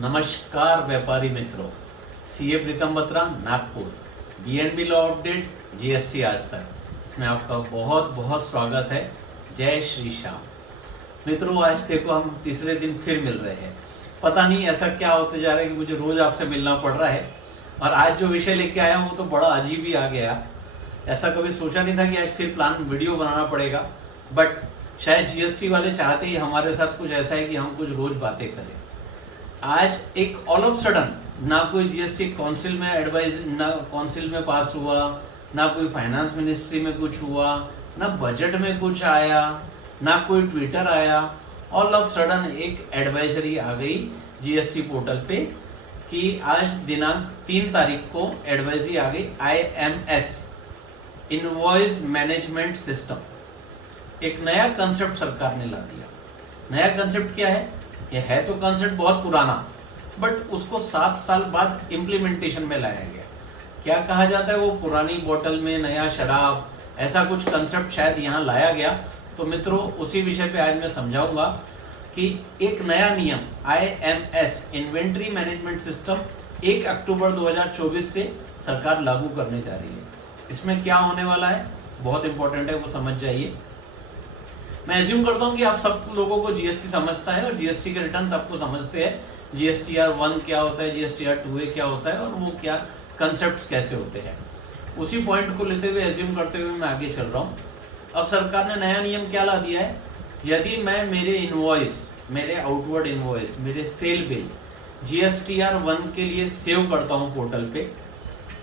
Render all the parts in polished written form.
नमस्कार व्यापारी मित्रों, CA Pritam Batra Nagpur, BNB law update, GST आज तक, इसमें आपका बहुत बहुत स्वागत है। जय श्री श्याम। मित्रों, आज देखो हम तीसरे दिन फिर मिल रहे हैं। पता नहीं ऐसा क्या होते जा रहा है कि मुझे रोज आपसे मिलना पड़ रहा है। और आज जो विषय लेके आया हूँ वो तो बड़ा अजीब ही आ गया। ऐसा कभी सोचा नहीं था कि आज फिर प्लान वीडियो बनाना पड़ेगा, बट शायद जीएसटी वाले चाहते ही हमारे साथ कुछ ऐसा है कि हम कुछ रोज बातें करें। आज एक ऑल ऑफ सडन ना कोई जीएसटी काउंसिल में एडवाइज, ना काउंसिल में पास हुआ, ना कोई फाइनेंस मिनिस्ट्री में कुछ हुआ, ना बजट में कुछ आया, ना कोई ट्विटर आया। ऑल ऑफ सडन एक एडवाइजरी आ गई जीएसटी पोर्टल पे कि आज दिनांक 3 तारीख को एडवाइजरी आ गई IMS, इनवॉइस मैनेजमेंट सिस्टम। एक नया कंसेप्ट सरकार ने ला दिया। नया कंसेप्ट क्या है? यह है तो कंसेप्ट बहुत पुराना, बट उसको 7 साल बाद इम्प्लीमेंटेशन में लाया गया। क्या कहा जाता है, वो पुरानी बोतल में नया शराब, ऐसा कुछ कंसेप्ट शायद यहाँ लाया गया। तो मित्रों, उसी विषय पे आज मैं समझाऊंगा कि एक नया नियम IMS, इन्वेंट्री मैनेजमेंट सिस्टम, 1 अक्टूबर 2024 से सरकार लागू करने जा रही है। इसमें क्या होने वाला है, बहुत इंपॉर्टेंट है, वो समझ जाइए। मैं एज्यूम करता हूँ कि आप सब लोगों को जीएसटी समझता है और जीएसटी के रिटर्न सबको समझते हैं। GSTR 1 क्या होता है, GSTR 2A क्या होता है और वो क्या कंसेप्ट्स कैसे होते हैं। उसी पॉइंट को लेते हुए, एज्यूम करते हुए मैं आगे चल रहा हूँ। अब सरकार ने नया नियम क्या ला दिया है, यदि मैं मेरे इनवॉइस, मेरे आउटवर्ड इनवॉइस, मेरे सेल बिल GSTR 1 के लिए सेव करता हूँ पोर्टल पे,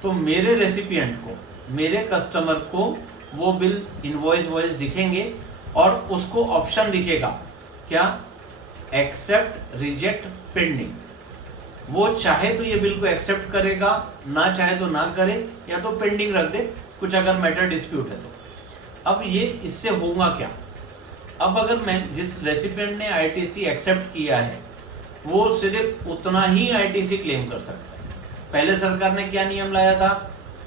तो मेरे रेसिपिएंट को, मेरे कस्टमर को वो बिल इनवॉइस दिखेंगे और उसको ऑप्शन दिखेगा क्या, एक्सेप्ट, रिजेक्ट, पेंडिंग। वो चाहे तो ये बिल को एक्सेप्ट करेगा, ना चाहे तो ना करे, या तो पेंडिंग रख दे, कुछ अगर मैटर डिस्प्यूट है तो। अब ये इससे होगा क्या? अब अगर मैं जिस रेसिपिएंट ने ITC एक्सेप्ट किया है वो सिर्फ उतना ही ITC क्लेम कर सकता है। पहले सरकार ने क्या नियम लाया था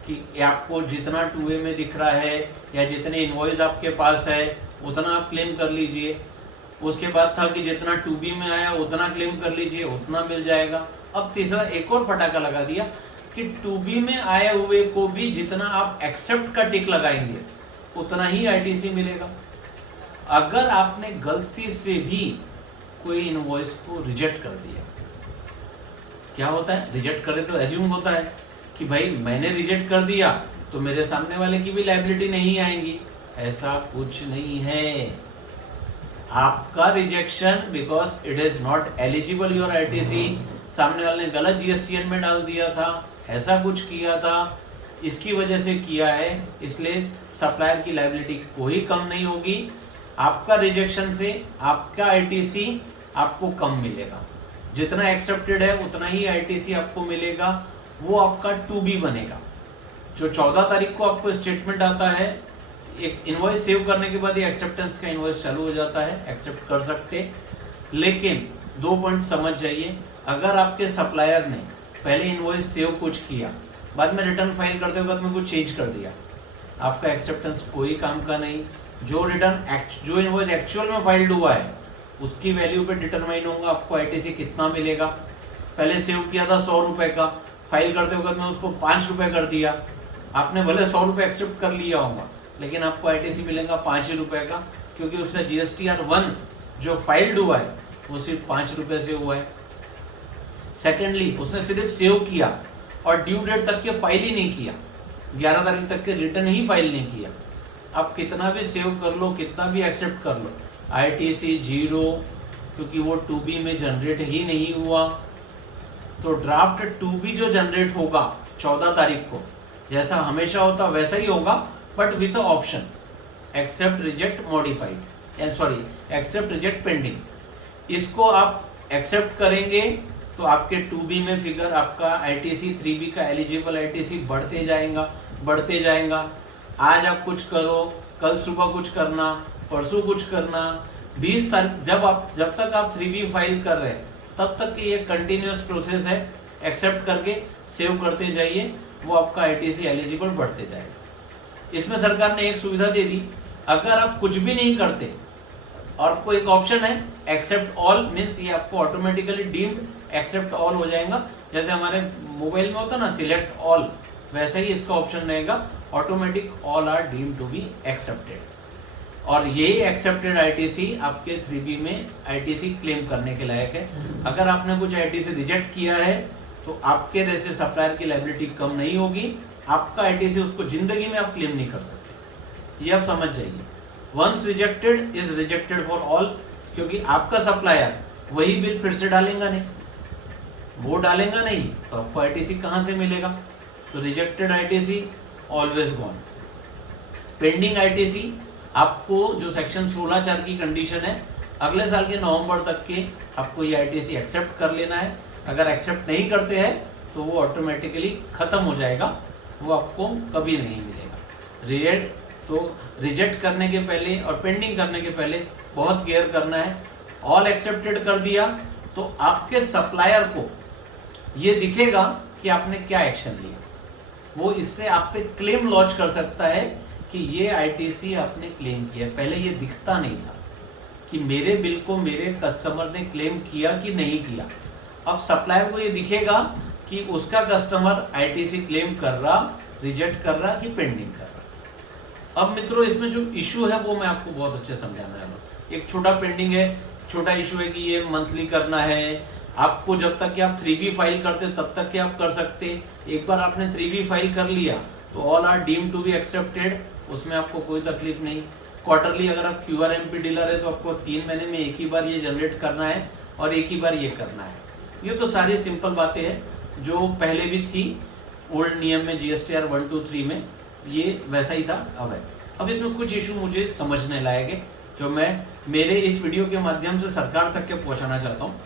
कि आपको जितना 2A में दिख रहा है या जितने इनवॉइस आपके पास है उतना आप क्लेम कर लीजिए। उसके बाद था कि जितना 2B में आया उतना क्लेम कर लीजिए, उतना मिल जाएगा। अब तीसरा एक और पटाखा लगा दिया कि 2B में आए हुए को भी जितना आप एक्सेप्ट का टिक लगाएंगे उतना ही ITC मिलेगा। अगर आपने गलती से भी कोई इनवॉइस को रिजेक्ट कर दिया, क्या होता है, रिजेक्ट करे तो एज्यूम होता है कि भाई मैंने रिजेक्ट कर दिया तो मेरे सामने वाले की भी लायबिलिटी नहीं आएगी। ऐसा कुछ नहीं है। आपका rejection because it is not eligible your ITC, सामने वाले ने गलत GSTN में डाल दिया था, ऐसा कुछ किया था, इसकी वजह से किया है, इसलिए सप्लायर की लायबिलिटी कोई कम नहीं होगी। आपका रिजेक्शन से आपका ITC आपको कम मिलेगा। जितना एक्सेप्टेड है उतना ही ITC आपको मिलेगा, वो आपका 2B बनेगा। जो 14 तारीख को आपको स्टेटमेंट आता है, एक इनवॉइस सेव करने के बाद ये एक्सेप्टेंस का इनवॉइस चालू हो जाता है, एक्सेप्ट कर सकते। लेकिन 2 पॉइंट समझ जाइए, अगर आपके सप्लायर ने पहले इनवॉइस सेव कुछ किया, बाद में रिटर्न फाइल करते वक्त में कुछ चेंज कर दिया, आपका एक्सेप्टेंस कोई काम का नहीं। जो इनवॉइस एक्चुअल में फाइल्ड हुआ है उसकी वैल्यू पे डिटरमाइन होगा आपको ITC कितना मिलेगा। पहले सेव किया था 100 रुपए का, फाइल करते वक्त में उसको 5 रुपए कर दिया, आपने भले 100 रुपए एक्सेप्ट कर लिया होगा लेकिन आपको ITC मिलेगा 5 ही रुपए का, क्योंकि उसका GSTR 1 जो फाइल्ड हुआ है वो सिर्फ 5 रुपए से हुआ है। सेकेंडली, उसने सिर्फ सेव किया और ड्यू डेट तक के फाइल ही नहीं किया, 11 तारीख तक के रिटर्न ही फाइल नहीं किया। आप कितना भी सेव कर लो, कितना भी एक्सेप्ट कर लो, ITC 0, क्योंकि वो 2B में जनरेट ही नहीं हुआ। तो ड्राफ्ट 2B जो जनरेट होगा 14 तारीख को, जैसा हमेशा होता वैसा ही होगा, but with option accept, reject, modified, and sorry accept, reject, pending. इसको आप एक्सेप्ट करेंगे तो आपके 2B में फिगर आपका ITC 3B का एलिजिबल ITC बढ़ते जाएगा। आज आप कुछ करो, कल सुबह कुछ करना, परसों कुछ करना, 20 तारीख जब तक आप 3B फाइल कर रहे हैं तब तक ये कंटिन्यूअस प्रोसेस है। एक्सेप्ट करके सेव करते जाइए, वो आपका ITC एलिजिबल बढ़ते जाएगा। इसमें सरकार ने एक सुविधा दे दी, अगर आप कुछ भी नहीं करते, और कोई एक ऑप्शन है एक्सेप्ट ऑल, मीन्स ये आपको ऑटोमेटिकली डीम्ड एक्सेप्ट ऑल हो जाएगा। जैसे हमारे मोबाइल में होता ना सिलेक्ट ऑल, वैसे ही इसका ऑप्शन रहेगा automatic all are deemed to be accepted. और ये एक्सेप्टेड आईटीसी आपके 3B में आईटीसी क्लेम करने के लायक है। अगर आपने कुछ आईटीसी रिजेक्ट किया है तो आपके जैसे सप्लायर की लायबिलिटी कम नहीं होगी, आपका आईटीसी उसको जिंदगी में आप क्लेम नहीं कर सकते, ये आप समझ जाइए। Once rejected is rejected for all, क्योंकि आपका सप्लायर वही बिल फिर से डालेगा नहीं, वो डालेगा नहीं तो आपको आईटीसी कहां से मिलेगा। तो rejected ITC always gone. Pending ITC आपको जो सेक्शन 16(4) की कंडीशन है, अगले साल के नवंबर तक के आपको ये आईटीसी एक्सेप्ट कर लेना है। अगर एक्सेप्ट नहीं करते हैं तो वो ऑटोमेटिकली खत्म हो जाएगा, वो आपको कभी नहीं मिलेगा। रिजेक्ट करने के पहले और पेंडिंग करने के पहले बहुत केयर करना है। ऑल एक्सेप्टेड कर दिया तो आपके सप्लायर को ये दिखेगा कि आपने क्या एक्शन लिया, वो इससे आप पे क्लेम लॉन्च कर सकता है कि ये आईटीसी आपने क्लेम किया। पहले ये दिखता नहीं था कि मेरे बिल को मेरे कस्टमर ने क्लेम किया कि नहीं किया। अब सप्लायर को ये दिखेगा कि उसका कस्टमर आईटीसी क्लेम कर रहा, रिजेक्ट कर रहा कि पेंडिंग कर रहा। अब मित्रों इसमें जो इशू है वो मैं आपको बहुत अच्छे समझाना है। एक छोटा पेंडिंग है, छोटा इशू है कि ये मंथली करना है आपको। जब तक कि आप 3B फाइल करते तब तक कि आप कर सकते। एक बार आपने 3B फाइल कर लिया तो all are deemed to be accepted, उसमें आपको कोई तकलीफ नहीं। क्वार्टरली अगर आप QRMP डीलर है तो आपको 3 महीने में एक ही बार ये जनरेट करना है और एक ही बार ये करना है। ये तो सारी सिंपल बातें हैं जो पहले भी थी ओल्ड नियम में, GSTR 123 में ये वैसा ही था। अब इसमें कुछ इशू मुझे समझने लायक है जो मैं मेरे इस वीडियो के माध्यम से सरकार तक के पहुंचाना चाहता हूँ।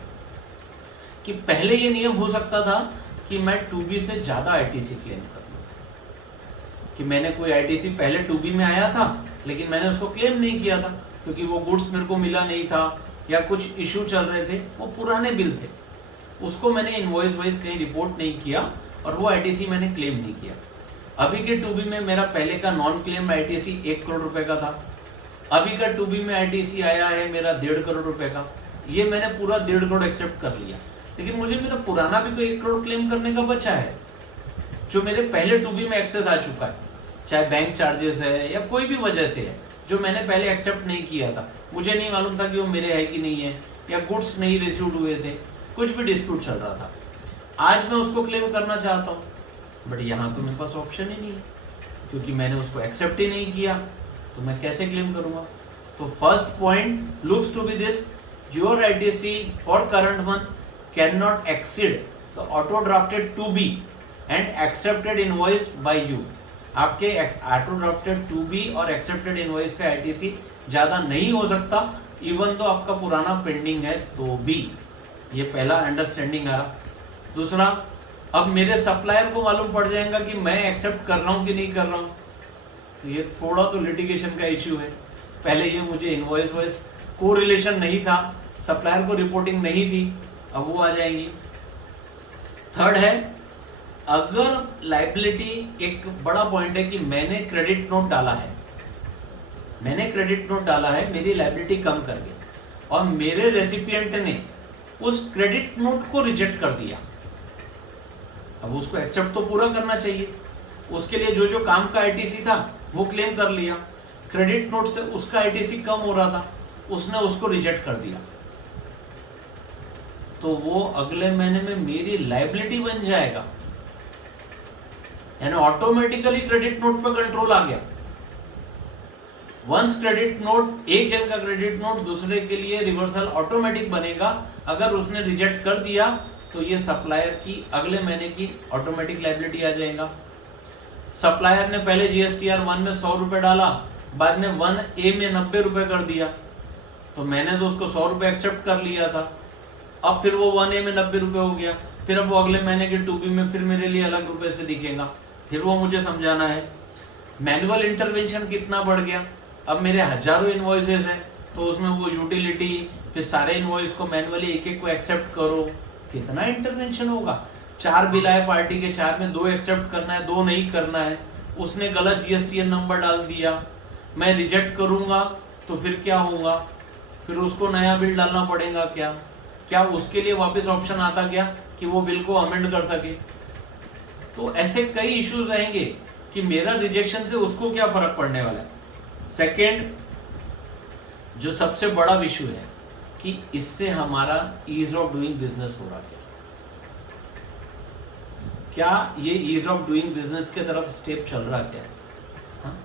कि पहले ये नियम हो सकता था कि मैं 2B से ज्यादा आईटीसी क्लेम कर लूं, कि मैंने कोई आईटीसी पहले 2B में आया था लेकिन मैंने उसको क्लेम नहीं किया था क्योंकि वो गुड्स मेरे को मिला नहीं था या कुछ इशू चल रहे थे, वो पुराने बिल थे, उसको मैंने इनवॉइस वाइज कहीं रिपोर्ट नहीं किया और वो आईटीसी मैंने क्लेम नहीं किया। अभी के 2B में मेरा पहले का नॉन क्लेम आईटीसी 1 करोड़ रुपए का था, अभी का 2B में आईटीसी आया है मेरा 1.5 करोड़ रुपए का। ये मैंने पूरा 1.5 करोड़ एक्सेप्ट कर लिया, लेकिन मुझे मेरा पुराना भी तो 1 करोड़ क्लेम करने का बचा है जो मेरे पहले 2B में एक्सेस आ चुका है, चाहे बैंक चार्जेस है या कोई भी वजह से है जो मैंने पहले एक्सेप्ट नहीं किया था। मुझे नहीं मालूम था कि वो मेरे है कि नहीं है, या गुड्स नहीं रिसीव्ड हुए थे, कुछ भी डिस्प्यूट चल रहा था। आज मैं उसको क्लेम करना चाहता हूँ बट यहाँ तो मेरे पास ऑप्शन ही नहीं है क्योंकि मैंने उसको एक्सेप्ट ही नहीं किया, तो मैं कैसे क्लेम करूंगा। तो first point looks to be this, your ITC for current month can not exceed the auto drafted 2B and accepted invoice by you. आपके ऑटो ड्राफ्टेड 2B और एक्सेप्टेड इनवॉइस से आईटीसी ज्यादा नहीं हो सकता, इवन तो आपका पुराना पेंडिंग है तो भी। ये पहला अंडरस्टैंडिंग आ रहा। दूसरा, अब मेरे सप्लायर को मालूम पड़ जाएगा कि मैं एक्सेप्ट कर रहा हूँ कि नहीं कर रहा हूँ, तो ये थोड़ा तो लिटिगेशन का इश्यू है। पहले ये मुझे इनवॉइस वाइज को रिलेशन नहीं था, सप्लायर को रिपोर्टिंग नहीं थी, अब वो आ जाएगी। थर्ड है, अगर लायबिलिटी, एक बड़ा पॉइंट है कि मैंने क्रेडिट नोट डाला है, मेरी लायबिलिटी कम कर गया और मेरे रेसिपिएंट ने उस क्रेडिट नोट को रिजेक्ट कर दिया। अब उसको एक्सेप्ट तो पूरा करना चाहिए, उसके लिए जो जो काम का आईटीसी था वो क्लेम कर लिया, क्रेडिट नोट से उसका आईटीसी कम हो रहा था, उसने उसको रिजेक्ट कर दिया, तो वो अगले महीने में मेरी लायबिलिटी बन जाएगा, यानी ऑटोमेटिकली क्रेडिट नोट पर कंट्रोल आ गया। वंस क्रेडिट नोट, एक जन का क्रेडिट नोट दूसरे के लिए रिवर्सल ऑटोमेटिक बनेगा। अगर उसने रिजेक्ट कर दिया तो ये सप्लायर की अगले महीने की ऑटोमेटिक लायबिलिटी आ जाएगा। सप्लायर ने पहले GSTR 1 में 100 रुपए डाला, बाद में 1A में 90 रुपए कर दिया, तो मैंने तो उसको 100 रुपए एक्सेप्ट कर लिया था। अब फिर वो 1A में 90 रुपए हो गया, फिर अब वो अगले महीने के 2B में फिर मेरे लिए अलग रुपए से दिखेगा, फिर वो मुझे समझाना है। मैनुअल इंटरवेंशन कितना बढ़ गया, अब मेरे हजारों इनवॉइसेस हैं तो उसमें वो यूटिलिटी, फिर सारे इनवॉइस को मैनुअली एक एक को एक्सेप्ट करो, कितना इंटरवेंशन होगा। 4 बिल आए पार्टी के, 4 में 2 एक्सेप्ट करना है, 2 नहीं करना है, उसने गलत GSTN नंबर डाल दिया, मैं रिजेक्ट करूंगा तो फिर क्या होगा। फिर उसको नया बिल डालना पड़ेगा क्या? क्या उसके लिए वापस ऑप्शन आता क्या कि वो बिल को अमेंड कर सके? तो ऐसे कई इश्यूज रहेंगे कि मेरा रिजेक्शन से उसको क्या फर्क पड़ने वाला है। सेकेंड, जो सबसे बड़ा इशू है कि इससे हमारा ईज ऑफ डूइंग बिजनेस हो रहा क्या ये ईज ऑफ डूइंग बिजनेस के तरफ स्टेप चल रहा क्या? हाँ?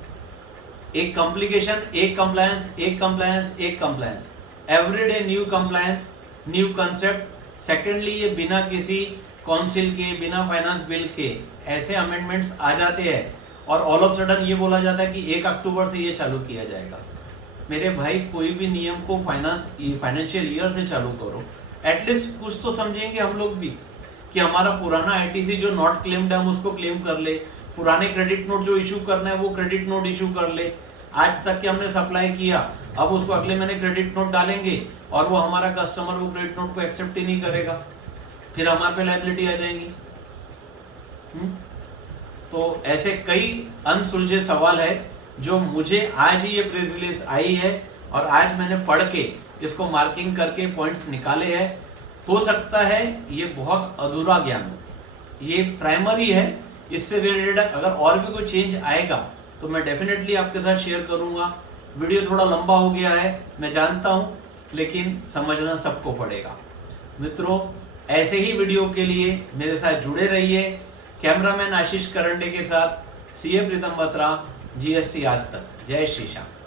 एक कॉम्प्लिकेशन, एक कंप्लायंस, एक कंप्लायंस, एक compliance, everyday new compliance, new concept. Secondly, ये बिना किसी काउंसिल के, बिना फाइनेंस बिल के ऐसे अमेंडमेंट्स आ जाते हैं और ऑल ऑफ सडन ये बोला जाता है कि 1 अक्टूबर से ये चालू किया जाएगा। मेरे भाई, कोई भी नियम को फाइनेंशियल ईयर से चालू करो, एटलीस्ट कुछ तो समझेंगे हम लोग भी कि हमारा पुराना आईटीसी जो नॉट क्लेम्ड है हम उसको क्लेम कर ले, पुराने क्रेडिट नोट जो इशू करना है वो क्रेडिट नोट इशू कर ले। आज तक के हमने सप्लाई किया, अब उसको अगले महीने क्रेडिट नोट डालेंगे और वो हमारा कस्टमर वो क्रेडिट नोट को एक्सेप्ट ही नहीं करेगा, फिर हमारे पे लायबिलिटी आ जाएंगी। तो ऐसे कई अनसुलझे सवाल है जो मुझे आज ही ये प्रेस रिलीज आई है और आज मैंने पढ़ के इसको मार्किंग करके पॉइंट्स निकाले हैं। हो सकता है ये बहुत अधूरा ज्ञान हो, ये प्राइमरी है। इससे रिलेटेड अगर और भी कोई चेंज आएगा तो मैं डेफिनेटली आपके साथ शेयर करूंगा। वीडियो थोड़ा लंबा हो गया है, मैं जानता हूं, लेकिन समझना सबको पड़ेगा। मित्रों, ऐसे ही वीडियो के लिए मेरे साथ जुड़े रहिए। कैमरामैन आशीष करंडे के साथ सीए प्रीतम बत्रा, जीएसटी आज तक। जय श्री श्याम।